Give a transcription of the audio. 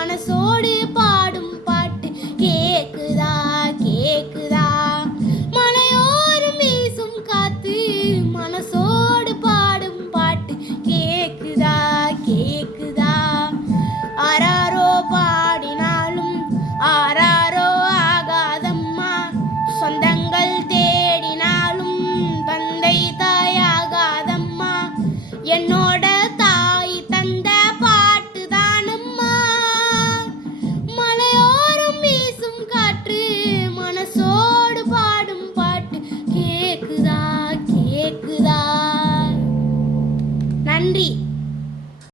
wanna soul.